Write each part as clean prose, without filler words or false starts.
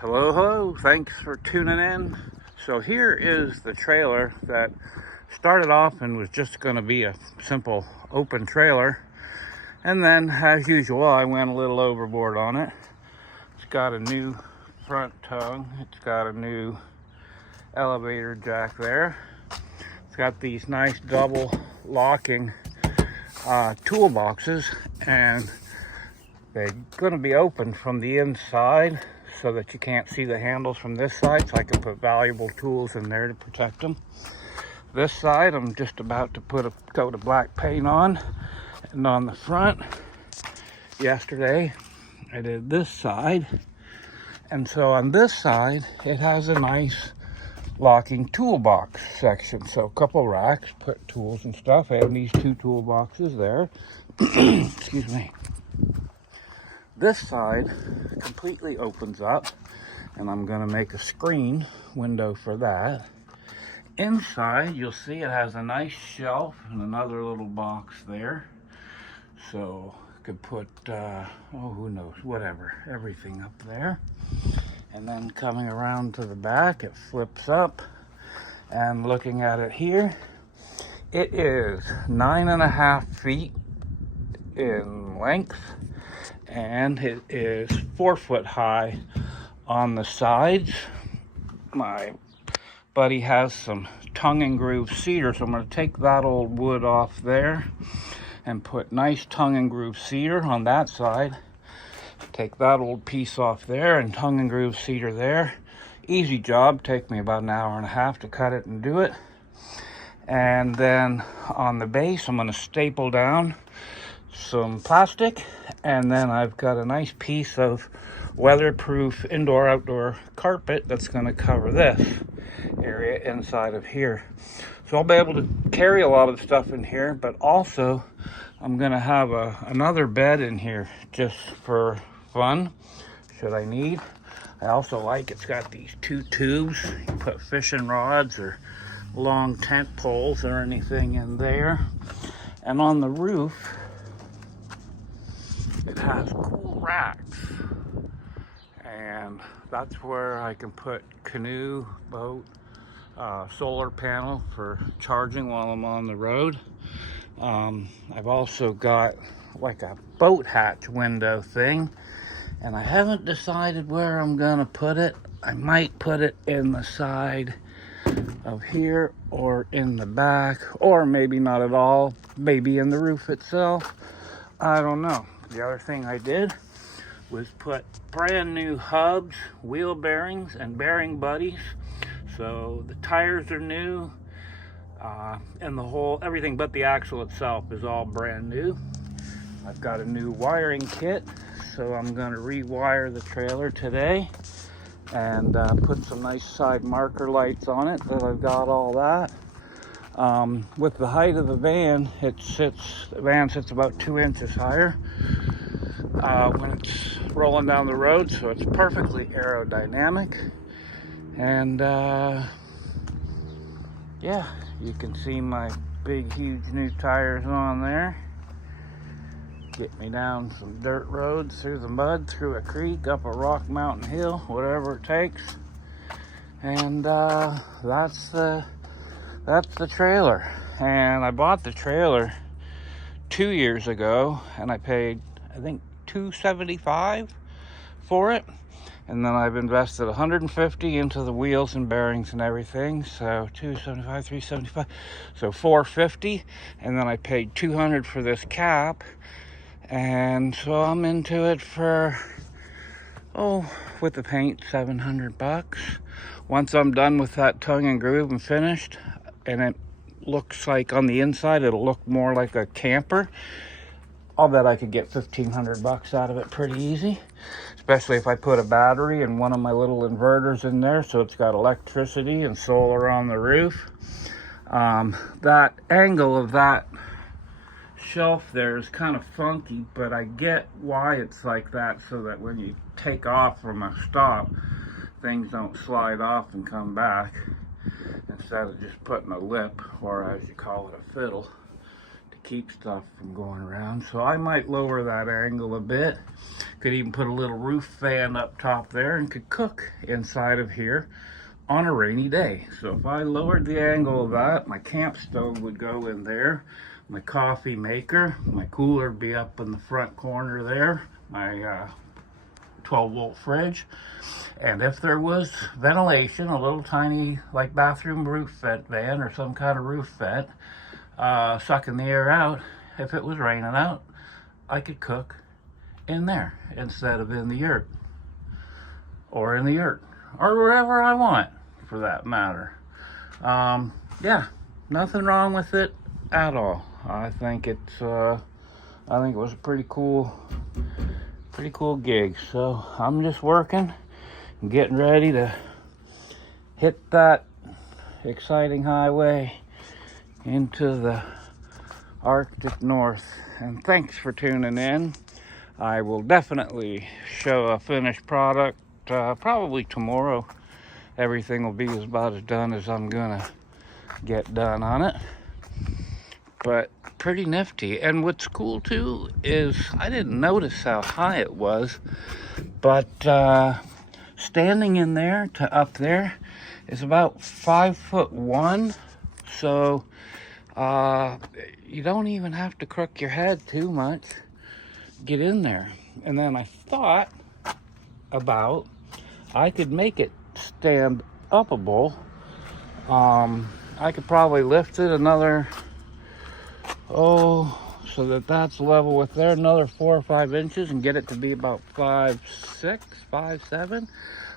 Hello, thanks for tuning in. So here is the trailer that started off and was just going to be a simple open trailer. And then, as usual, I went a little overboard on it. It's got a new front tongue. It's got a new elevator jack there. It's got these nice double locking toolboxes, and they're going to be open from the inside so that you can't see the handles from this side, so I can put valuable tools in there to protect them. This side, I'm just about to put a coat of black paint on, and on the front, yesterday, I did this side, and so on this side, it has a nice locking toolbox section. So a couple racks, put tools and stuff, and these two toolboxes there. Excuse me. This side completely opens up, and I'm going to make a screen window for that. Inside, you'll see it has a nice shelf and another little box there. So I could put, who knows, whatever, everything up there. And then coming around to the back, it flips up. And looking at it here, it is 9.5 feet in length. And it is 4 foot high on the sides. My buddy has some tongue and groove cedar, so I'm going to take that old wood off there and put nice tongue and groove cedar on that side. Take that old piece off there and tongue and groove cedar there. Easy job, take me about an hour and a half to cut it and do it. And then on the base, I'm going to staple down some plastic, and then I've got a nice piece of weatherproof indoor-outdoor carpet that's going to cover this area inside of here. So I'll be able to carry a lot of stuff in here, but also I'm going to have another bed in here just for fun, should I need. I also like it's got these two tubes. You put fishing rods or long tent poles or anything in there. And on the roof, it has cool racks, and that's where I can put canoe, boat, solar panel for charging while I'm on the road. I've also got like a boat hatch window thing, and I haven't decided where I'm gonna put it. I might put it in the side of here or in the back, or maybe not at all, maybe in the roof itself. I don't know. The other thing I did was put brand new hubs, wheel bearings, and bearing buddies. So the tires are new, and everything but the axle itself is all brand new. I've got a new wiring kit, so I'm going to rewire the trailer today and put some nice side marker lights on it. That I've got all that. With the height of the van, the van sits about 2 inches higher when it's rolling down the road, so it's perfectly aerodynamic. And yeah, you can see my big, huge new tires on there. Get me down some dirt roads, through the mud, through a creek, up a rock mountain hill, whatever it takes. And that's the trailer. And I bought the trailer 2 years ago, and I paid, I think, $275 for it. And then I've invested $150 into the wheels and bearings and everything. So $275, $375, so $450. And then I paid $200 for this cap. And so I'm into it for, with the paint, $700. Once I'm done with that tongue and groove and finished, and it looks like on the inside it'll look more like a camper, I'll bet I could get $1,500 out of it pretty easy, especially if I put a battery and one of my little inverters in there, so it's got electricity and solar on the roof. That angle of that shelf there is kind of funky, but I get why it's like that, so that when you take off from a stop, things don't slide off and come back, instead of just putting a lip, or as you call it, a fiddle, to keep stuff from going around. So I might lower that angle a bit, Could even put a little roof fan up top there and could cook inside of here on a rainy day. So if I lowered the angle of that, my camp stove would go in there, my coffee maker, my cooler would be up in the front corner there, my 12-volt fridge, and if there was ventilation, a little tiny like bathroom roof vent van or some kind of roof vent sucking the air out, if it was raining out, I could cook in there instead of in the yurt, or in the yurt, or wherever I want for that matter. Yeah, nothing wrong with it at all. I think it was a pretty cool gig. So I'm just working and getting ready to hit that exciting highway into the Arctic North. And thanks for tuning in. I will definitely show a finished product probably tomorrow. Everything will be about as done as I'm gonna get done on it, but pretty nifty. And what's cool too is I didn't notice how high it was, but standing in there to up there is about 5'1", so you don't even have to crook your head too much. Get in there. And then I thought about, I could make it stand upable. I could probably lift it another, so that that's level with there, another 4 or 5 inches, and get it to be about 5'6", 5'7".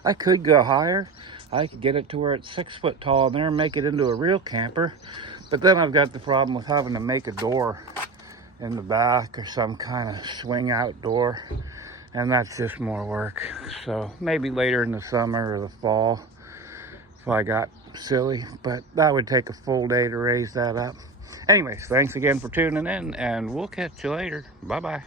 I could go higher. I could get it to where it's 6 foot tall in there and make it into a real camper. But then I've got the problem with having to make a door in the back or some kind of swing out door, and that's just more work. So maybe later in the summer or the fall if I got silly, but that would take a full day to raise that up. Anyways, thanks again for tuning in, and we'll catch you later. Bye bye.